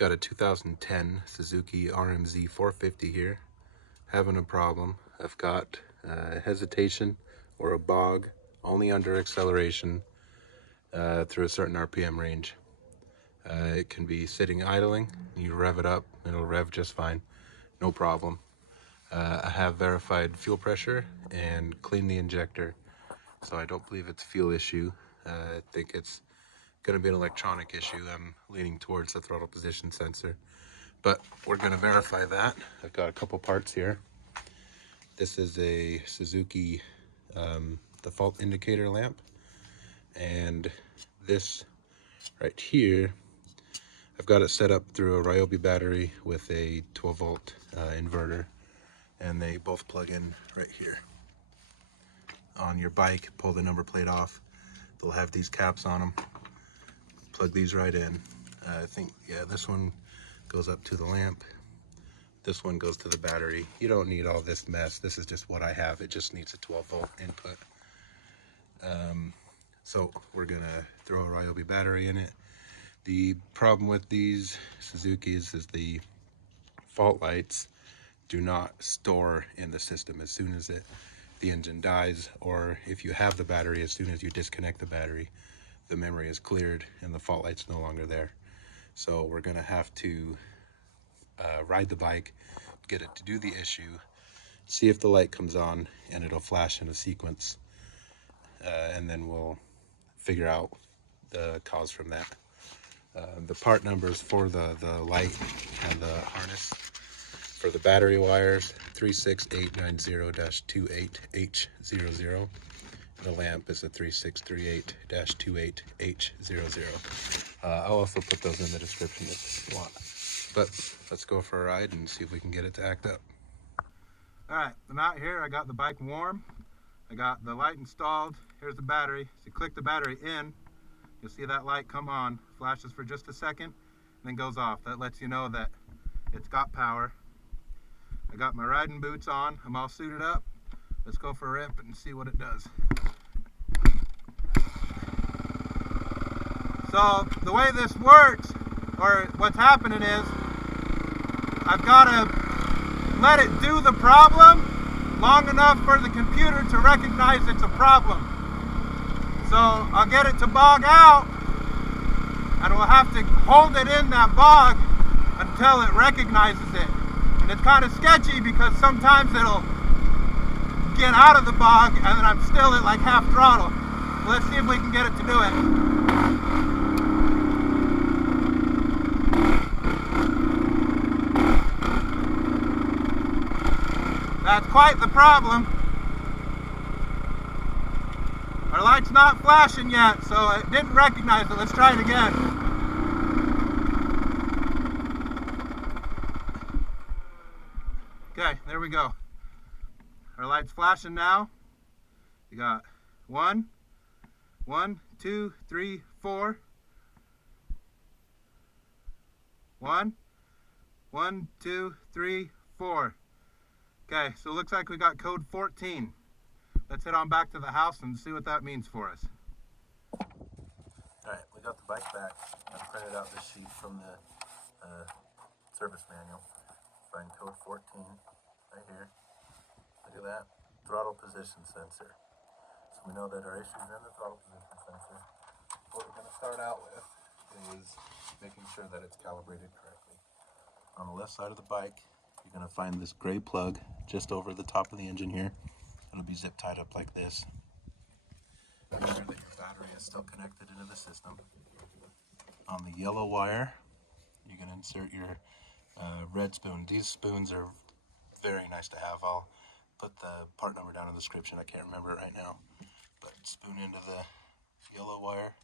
Got a 2010 Suzuki rmz450 here. Having a problem. I've got hesitation or a bog only under acceleration through a certain RPM range. It can be sitting idling. You rev it up, it'll rev just fine, no problem. I have verified fuel pressure and cleaned the injector, so I don't believe it's a fuel issue. I think it's going to be an electronic issue. I'm leaning towards the throttle position sensor, but we're going to verify that. I've got a couple parts here. This is a Suzuki default indicator lamp, and this right here, I've got it set up through a Ryobi battery with a 12 volt inverter, and they both plug in right here. On your bike, pull the number plate off. They'll have these caps on them. Plug these right in. I think, yeah, this one goes up to the lamp. This one goes to the battery. You don't need all this mess. This is just what I have. It just needs a 12 volt input. So we're gonna throw a Ryobi battery in it. The problem with these Suzukis is the fault lights do not store in the system as soon as the engine dies, or if you have the battery, as soon as you disconnect the battery, the memory is cleared and the fault light's no longer there. So we're gonna have to ride the bike, get it to do the issue, see if the light comes on, and it'll flash in a sequence, and then we'll figure out the cause from that. The part numbers for the light and the harness for the battery wires, 36890-28H00. The lamp is a 3638-28H00. I'll also put those in the description if you want. But let's go for a ride and see if we can get it to act up. Alright, I'm out here. I got the bike warm. I got the light installed. Here's the battery. So you click the battery in, you'll see that light come on, flashes for just a second, and then goes off. That lets you know that it's got power. I got my riding boots on. I'm all suited up. Let's go for a rip and see what it does. So the way this works, or what's happening is, I've got to let it do the problem long enough for the computer to recognize it's a problem. So I'll get it to bog out, and we'll have to hold it in that bog until it recognizes it. And it's kind of sketchy because sometimes it'll get out of the bog and then I'm still at like half throttle. Let's see if we can get it to do it. That's quite the problem. Our light's not flashing yet, so it didn't recognize it. Let's try it again. Okay, there we go. Our light's flashing now. You got 1, 2, 3, 4. 1, 2, 3, 4. Okay, so it looks like we got code 14. Let's head on back to the house and see what that means for us. Alright, we got the bike back. I printed out this sheet from the service manual. Find code 14 right here. Look at that. Throttle position sensor. So we know that our issue is in the throttle position sensor. What we're going to start out with is making sure that it's calibrated correctly. On the left side of the bike, you're going to find this gray plug just over the top of the engine here. It'll be zip tied up like this. Make sure that your battery is still connected into the system. On the yellow wire, you can insert your red spoon. These spoons are very nice to have. I'll put the part number down in the description. I can't remember it right now. But spoon into the yellow wire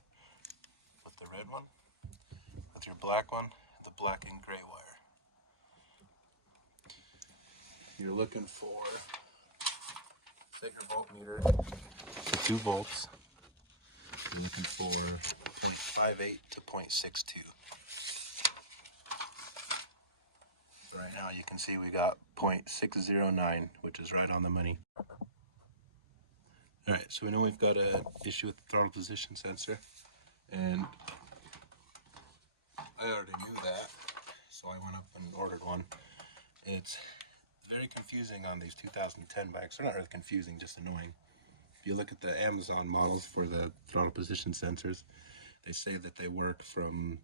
with the red one, with your black one, the black and gray wire. You're looking for, set your voltmeter to 2 volts. You're looking for 0.58 to 0.62. So right now you can see we got 0.609, which is right on the money. Alright, so we know we've got an issue with the throttle position sensor, and I already knew that. so I went up and ordered one. It's very confusing on these 2010 bikes. They're not really confusing, just annoying. If you look at the Amazon models for the throttle position sensors, they say that they work from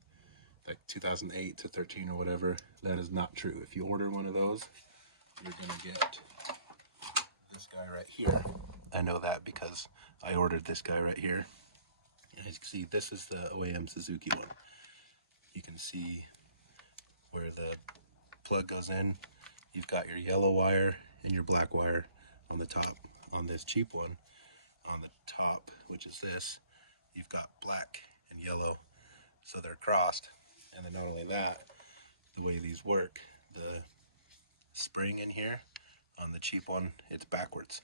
like 2008 to 13 or whatever. That is not true. If you order one of those, you're gonna get this guy right here. I know that because I ordered this guy right here. And as you can see, this is the OEM Suzuki one. You can see where the plug goes in. You've got your yellow wire and your black wire on the top. On this cheap one, on the top, which is this, you've got black and yellow, so they're crossed. And then not only that, the way these work, the spring in here on the cheap one, it's backwards.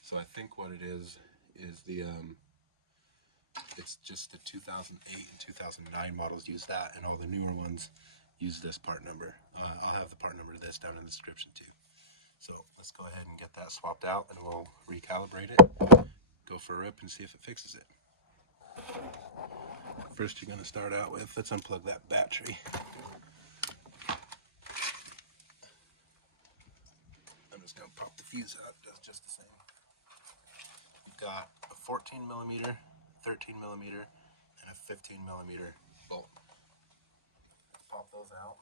So I think what it is the it's just the 2008 and 2009 models use that, and all the newer ones use this part number. I'll have the part number to this down in the description too. So let's go ahead and get that swapped out, and we'll recalibrate it, go for a rip, and see if it fixes it. First, you're going to start out with, let's unplug that battery. I'm just going to pop the fuse out. It does just the same. You've got a 14 millimeter, 13 millimeter, and a 15 millimeter bolt. Pop those out.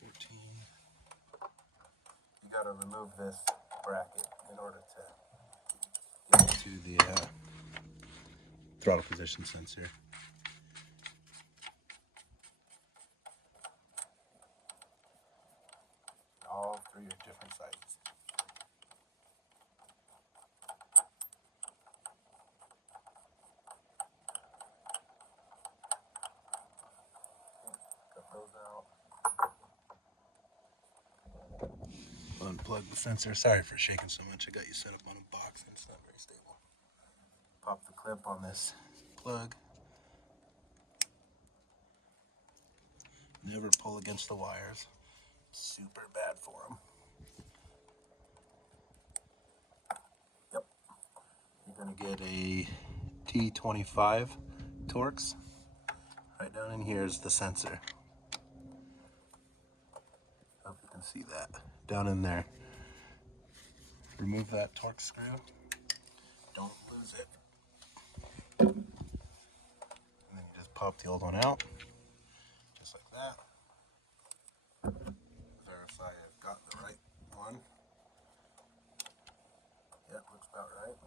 14. You got to remove this bracket in order to get to the throttle position sensor. All three are different sizes. Cut those out. Unplug the sensor. Sorry for shaking so much. I got you set up on a box and it's not very stable. Pop the clip on this plug. Never pull against the wires. Super bad for them. Yep. You're going to get a T25 Torx. Right down in here is the sensor. Hope you can see that. Down in there. Remove that Torx screw. Don't lose it. And then you just pop the old one out. Just like that. Verify I've got the right one. Yep, looks about right.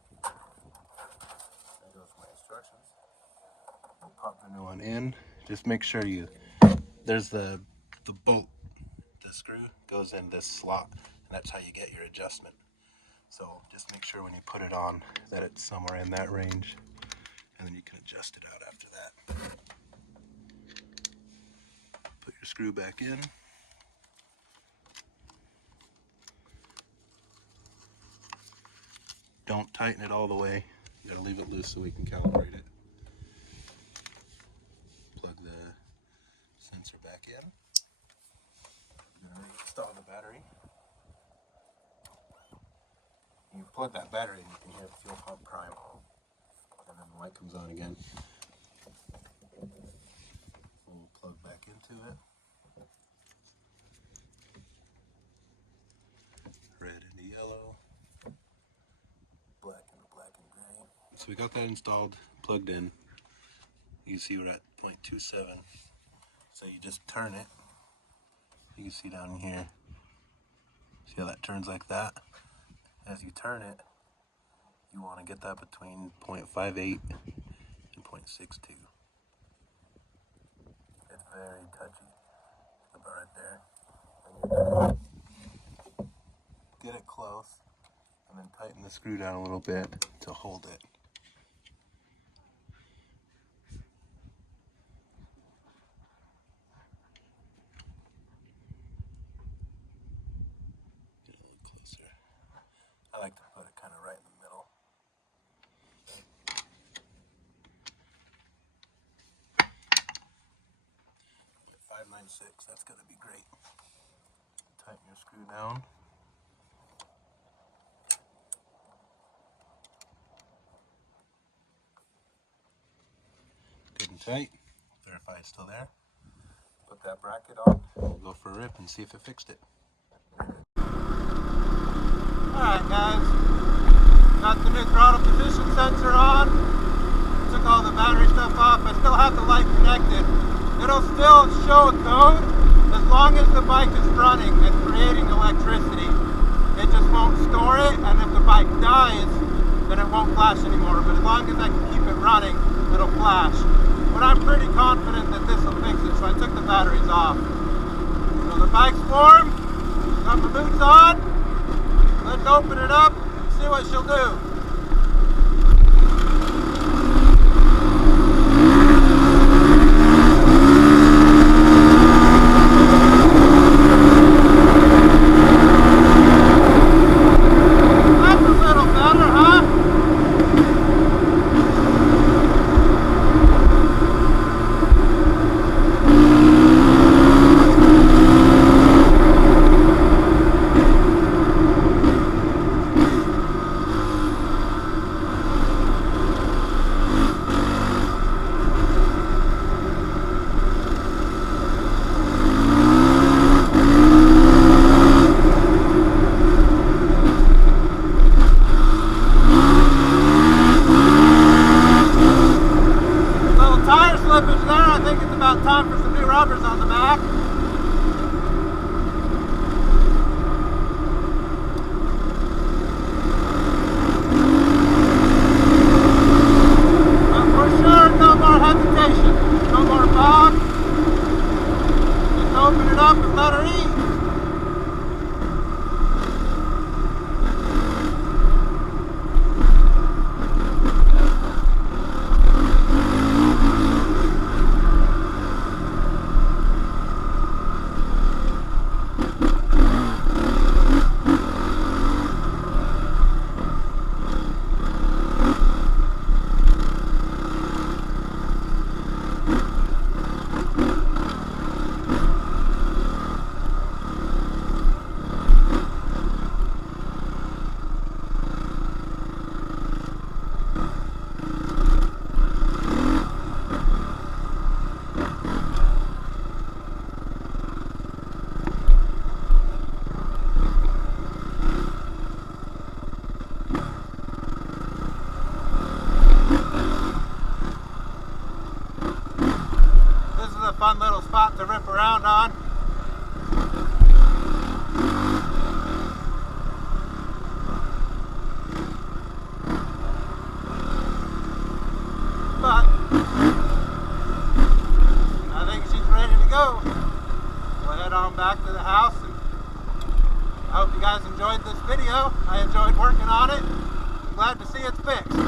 There goes my instructions. We'll pop the new one in. Just make sure there's the bolt. The screw goes in this slot, and that's how you get your adjustment. So just make sure when you put it on that it's somewhere in that range, and then you can adjust it out after that. Put your screw back in. Don't tighten it all the way. You gotta leave it loose so we can calibrate it. Plug the sensor back in. I'm gonna install the battery. You plug that battery and you can hear the fuel pump prime. And then the light comes on again. We'll plug back into it. Red into yellow. Black into black and gray. So we got that installed, plugged in. You can see we're at 0.27. So you just turn it. You can see down here. See how that turns like that? As you turn it, you want to get that between 0.58 and 0.62. It's very touchy. About right there. And you're gonna get it close and then tighten the screw down a little bit to hold it. Get a little closer. I like to put it kind of right in the middle. 596, that's gonna be great. Tighten your screw down. and tight. Verify it's still there. Put that bracket on. We'll go for a rip and see if it fixed it. Alright guys, got the new throttle position sensor on. Took all the battery stuff off. I still have the light connected. It'll still show a code as long as the bike is running and creating electricity. It just won't store it, and if the bike dies, then it won't flash anymore. But as long as I can keep it running, it'll flash. But I'm pretty confident that this will fix it, so I took the batteries off. So the bike's warm, got my boots on. Let's open it up and see what she'll do. Time for some new rubbers on the back. But for sure, no more hesitation, no more bog. Just open it up and let her eat. Fun little spot to rip around on. But I think she's ready to go. We'll head on back to the house, and I hope you guys enjoyed this video. I enjoyed working on it. I'm glad to see it's fixed.